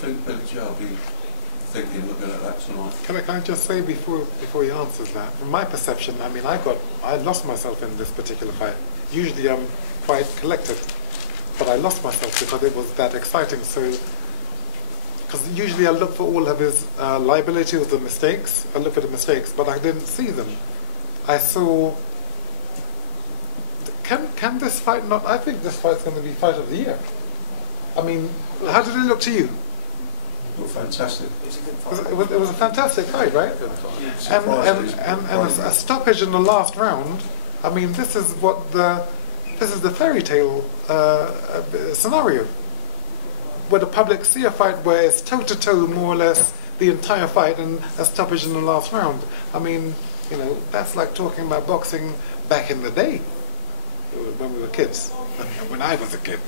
think Billy Joe will be thinking, looking at that tonight? Can I just say before he answers that, from my perception, I mean, I lost myself in this particular fight. Usually I'm quite collected, but I lost myself because it was that exciting. So, because usually I look for all of his liability or the mistakes. I look for the mistakes, but I didn't see them. I saw. Can this fight not? I think this fight's going to be fight of the year. I mean, how did it look to you? Well, fantastic. It was a fantastic fight, right? And a stoppage in the last round. I mean, this is the fairy tale scenario, where the public see a fight where it's toe to toe more or less the entire fight, and a stoppage in the last round. I mean, you know, that's like talking about boxing back in the day when we were kids. When I was a kid,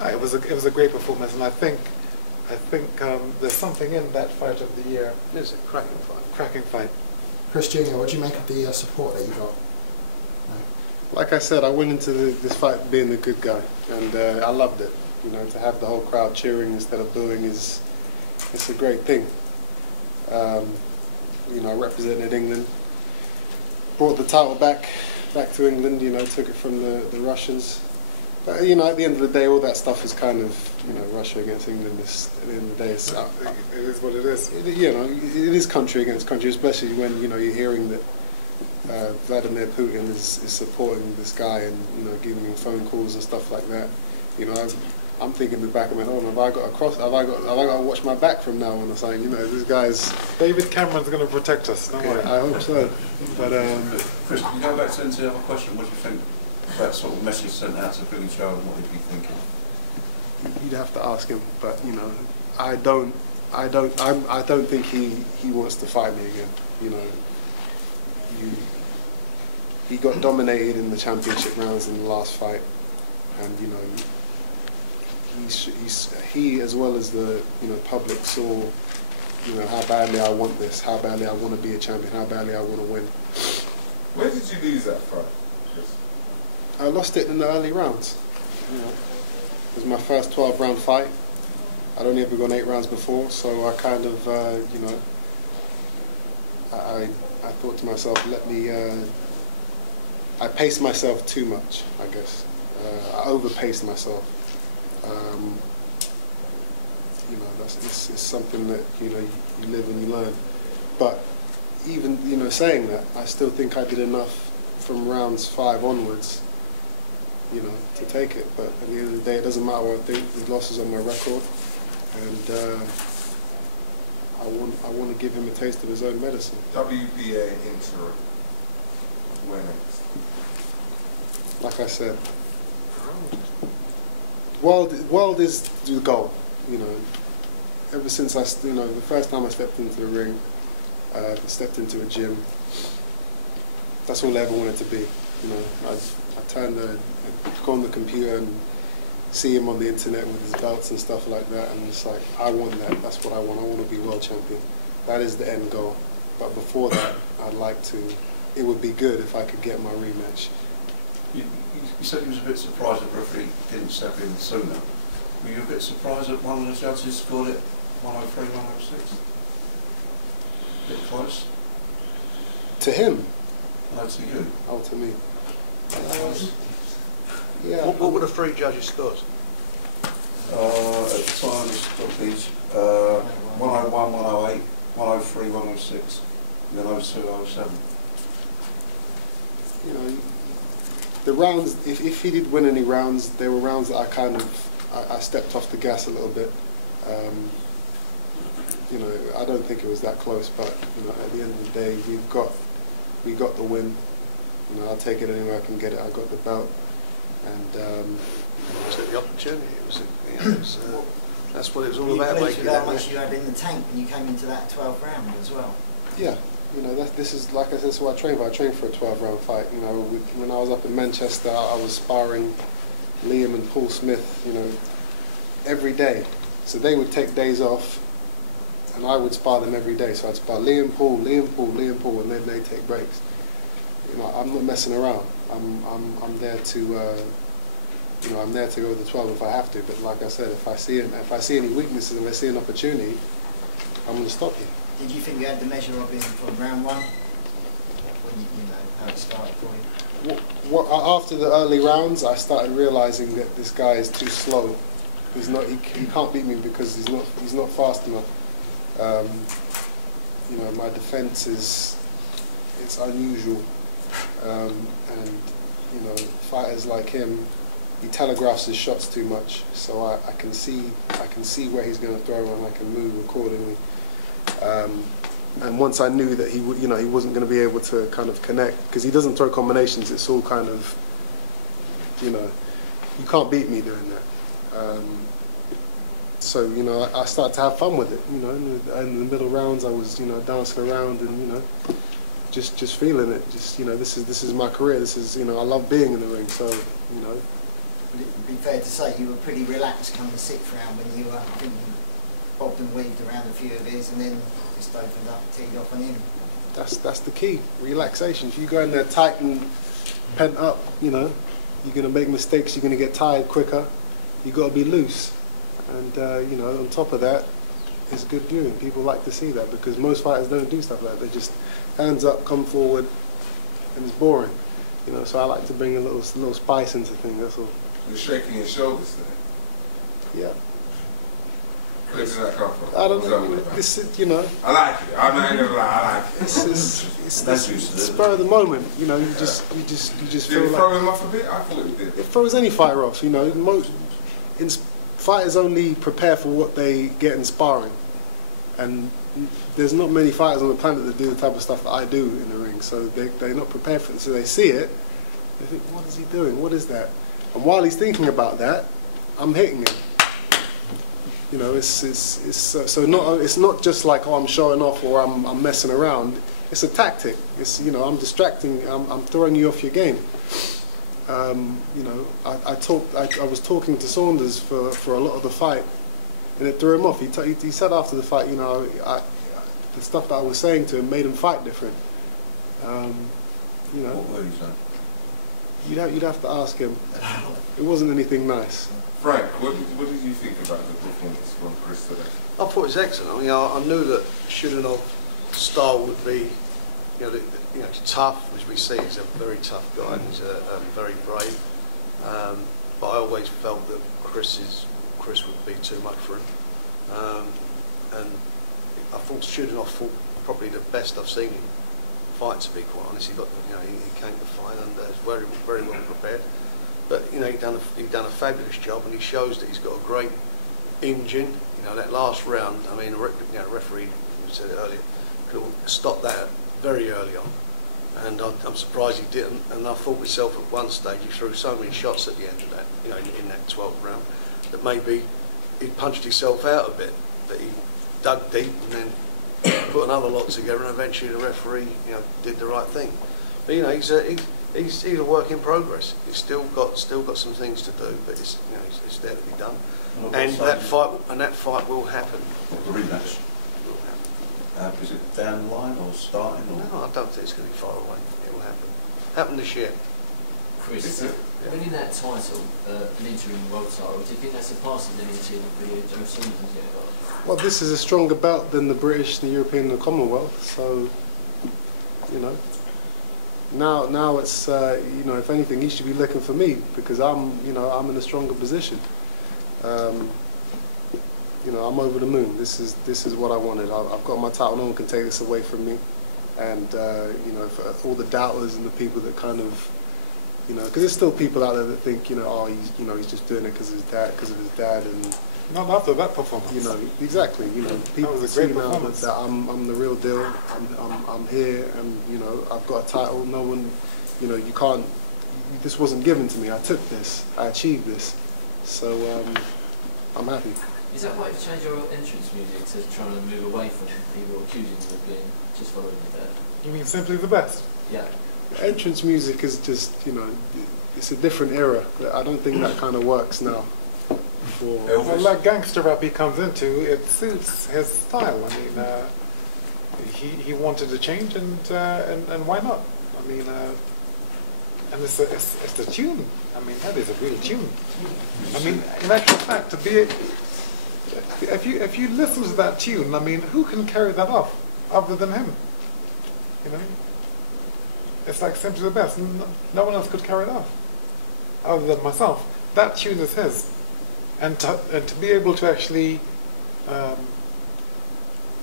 it was a great performance, and I think there's something in that fight of the year. It's a cracking fight. Cracking fight. Chris Jr., what do you make of the support that you got? Like I said, I went into this fight being the good guy, and I loved it. You know, to have the whole crowd cheering instead of booing it's a great thing. You know, I represented England, brought the title back to England. You know, took it from the Russians. But you know, at the end of the day, all that stuff is kind of, you know, Russia against England. At the end of the day, it is what it is. You know, it is country against country, especially when, you know, you're hearing that Vladimir Putin is supporting this guy and, you know, giving him phone calls and stuff like that. You know, I'm thinking in the back of my head, have I got to watch my back from now on or something? You know, this guy's. David Cameron's going to protect us. Don't worry. I hope so. But Chris, can you go back to the other question? What do you think? That sort of message sent out to Billy Joe, and what he'd be thinking? You'd have to ask him, but you know, I don't think he wants to fight me again. You know, he got dominated in the championship rounds in the last fight, and you know, he as well as the, you know, public saw, you know, how badly I want this, how badly I want to be a champion, how badly I want to win. Where did you lose that fight, Chris? I lost it in the early rounds. You know, it was my first 12-round fight. I'd only ever gone 8 rounds before, so I kind of, you know, I thought to myself, I paced myself too much, I guess. I overpaced myself. You know, it's something that, you know, you live and you learn. But even, you know, saying that, I still think I did enough from rounds 5 onwards, you know, to take it. But at the end of the day, it doesn't matter what I think. The loss is on my record, and I want to give him a taste of his own medicine. WBA interim. Where next? Like I said, world is the goal. You know, ever since you know, the first time I stepped into the ring, stepped into a gym, that's all I ever wanted to be. You know, I go on the computer and see him on the internet with his belts and stuff like that, and it's like, I want that. That's what I want. I want to be world champion. That is the end goal. But before that, I'd like to. It would be good if I could get my rematch. You said you was a bit surprised that the referee didn't step in sooner. Were you a bit surprised that one of the judges scored it 103, 106? A bit close? To him? No, to you. Oh, to me. Yeah. What were the 3 judges' scores? At the time, it was stoppage 101, 108, 103, 106, and then 02, 07. You know, the rounds, if he did win any rounds, there were rounds that I stepped off the gas a little bit. You know, I don't think it was that close, but you know, at the end of the day, we got the win. You know, I'll take it anywhere I can get it. I got the belt, and It was the opportunity. That's what it was all about. Making how much you had in the tank when you came into that 12th round as well. Yeah. You know, this is, like I said, that's what I trained for. I trained for a 12-round fight. You know, when I was up in Manchester, I was sparring Liam and Paul Smith, you know, every day. So they would take days off, and I would spar them every day. So I'd spar Liam, Paul, and then they'd take breaks. You know, I'm not messing around. I'm there to you know, I'm there to go to the 12 if I have to. But like I said, if I see any weaknesses and I see an opportunity, I'm going to stop you. Did you think you had the measure of him from round one? When you know how it started for you? After the early rounds, I started realizing that this guy is too slow. He's not. He can't beat me because he's not fast enough. You know, my defense it's unusual, and you know, fighters like him, he telegraphs his shots too much. So I can see where he's going to throw and I can move accordingly. And once I knew that he wasn't going to be able to kind of connect, because he doesn't throw combinations. It's all kind of, you know, you can't beat me doing that. So, you know, I started to have fun with it. You know, in the middle rounds, I was, you know, dancing around and, you know, just feeling it. Just, you know, this is my career. This is, you know, I love being in the ring. So, you know. Would it be fair to say you were pretty relaxed come the 6th round when you were, I think, you bobbed and weaved around a few of his and then just opened up, teed off on him? That's the key. Relaxation. If you go in there tight and pent up, you know, you're going to make mistakes. You're going to get tired quicker. You've got to be loose. And, you know, on top of that, it's good viewing. People like to see that because most fighters don't do stuff like that. They just hands up, come forward, and it's boring. You know, so I like to bring a little spice into things, that's all. You're shaking your shoulders there. Yeah. Where did that come from? I don't know. This is, you know. I like it. I'm not gonna lie. I like it. It's spur of the moment. You know, you just Did feel it like throw him off a bit? I thought it did. it throws any fighter off. You know, fighters only prepare for what they get in sparring, and there's not many fighters on the planet that do the type of stuff that I do in the ring. So they're not prepared for it. So they see it, they think, what is he doing? What is that? And while he's thinking about that, I'm hitting him. You know, it's not just like, oh, I'm showing off or I'm messing around. It's a tactic. It's, you know, I'm distracting. I'm throwing you off your game. You know, I was talking to Saunders for a lot of the fight, and it threw him off. He said after the fight, you know, the stuff that I was saying to him made him fight different. You know, What were you saying? you'd have to ask him. It wasn't anything nice. Frank, what did you think about the performance from Chris today? I thought it was excellent. I mean, I knew that Chudinov's style would be, you know, tough, as we see. He's a very tough guy and he's very brave. But I always felt that Chris would be too much for him. And I thought Chudinov fought probably the best I've seen him fight, to be quite honest. He came to fight and was very, very well prepared. But you know, he done a fabulous job, and he shows that he's got a great engine. You know, that last round, I mean, the referee, we said it earlier, could have stopped that very early on, and I'm surprised he didn't. And I thought myself at one stage he threw so many shots at the end of that, you know, in that 12th round, that maybe he punched himself out a bit, that he dug deep and then put another lot together, and eventually the referee, you know, did the right thing. But you know, he's a work in progress. He's still got some things to do, but it's, you know, it's there to be done. And that fight will happen. The rematch. Will happen. Is it down the line or starting? Or? No, I don't think it's going to be far away. It will happen. Happen this year. Chris, winning that title, an interim world title, do you think that's surpassing anything for you, Joe Saunders yet got? Well, this is a stronger belt than the British, the European, and the Commonwealth. So, you know, now it's you know, if anything, he should be looking for me because I'm in a stronger position. You know, I'm over the moon. This is what I wanted. I've got my title. No one can take this away from me. And you know, for all the doubters and the people that kind of, you know, because there's still people out there that think, you know, oh, he's just doing it because of his dad, and Not after that performance. you know, exactly. You know, people was a see great now performance. that I'm the real deal. I'm here, and you know, I've got a title. No one, you know, you can't. This wasn't given to me. I took this. I achieved this. So I'm happy. Is that why you've changed your entrance music to try and move away from people accusing you of being just following your dad? You mean simply the best? Yeah. Entrance music is just, you know, it's a different era. I don't think that kind of works now. Well, that gangster rap he comes into, it suits his style. I mean, he wanted to change, and why not? I mean, and it's a tune. I mean, that is a real tune. I mean, in actual fact, to be, if you listen to that tune, I mean, who can carry that off other than him? You know, it's like simply the best. No one else could carry it off other than myself. That tune is his, and to be able to actually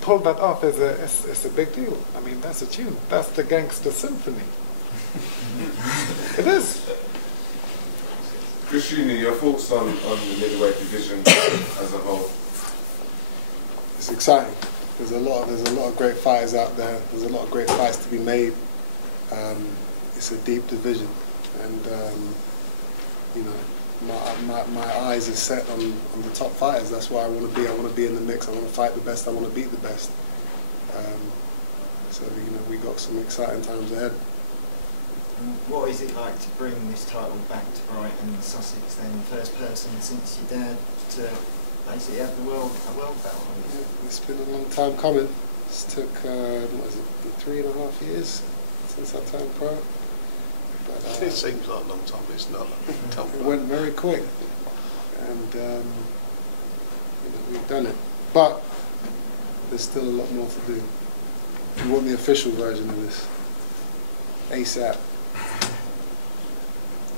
pull that off is a big deal. I mean, that's a tune. That's the gangster symphony. It is. Chris Jr, your thoughts on the middleweight division as a whole? It's exciting. There's a lot of great fighters out there. There's a lot of great fights to be made. It's a deep division, and you know, my eyes are set on the top fighters. That's where I want to be. I want to be in the mix. I want to fight the best. I want to beat the best. So you know, we got some exciting times ahead. What is it like to bring this title back to Brighton and Sussex then, first person since your dad to basically have a world belt? Yeah, it's been a long time coming. It took, what is it, 3.5 years since I turned pro. But, it seems like a long time, but it's not. It went very quick, and you know, we've done it. But there's still a lot more to do. We want the official version of this, ASAP.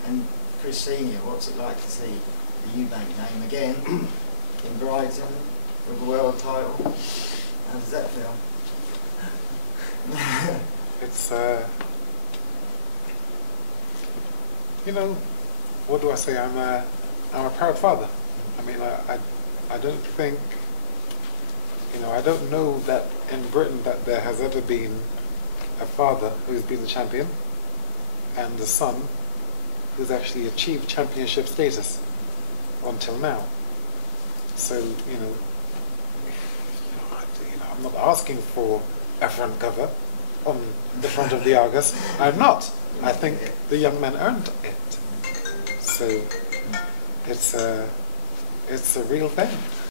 And Chris Senior, what's it like to see the Eubank name again in Brighton with a world title? How does that feel? It's you know, what do I say? I'm a proud father. I mean, I don't think, you know, I don't know that in Britain that there has ever been a father who's been the champion and the son who's actually achieved championship status until now. So, you know, I'm not asking for a front cover on the front of the Argus. I'm not. I think the young man earned it. So it's a real thing.